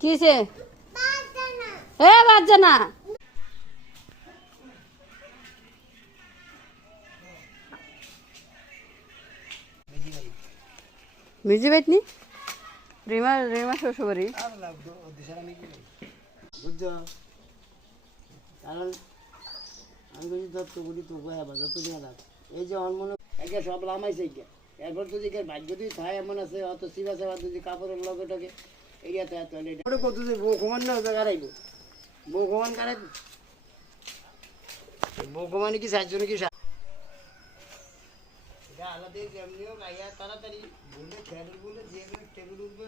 কিসে বাজছে না মিজি বেতনি রিমা শ্বশুরবাড়ি বুঝছো কারণ আমি যদি দত্ত করি তো হ্যাঁ যত দিয়ে রাখ এই যে মনে একে সব লামাইছে এরপর যদি ভাগ্য যদি থায় এমন আছে অত শিবা সেবা যদি কাপড়ের লগে টকে এরিয়াতে এত কত যে বউ ঘুমান না কারাইব বউ ঘুমান কারাই বউ ঘুমানি কি সাতজনে কি আলাদা যেমনিও গাইয়া তাড়াতাড়ি বললে খেয়াল বললে যে টেবিল উঠবে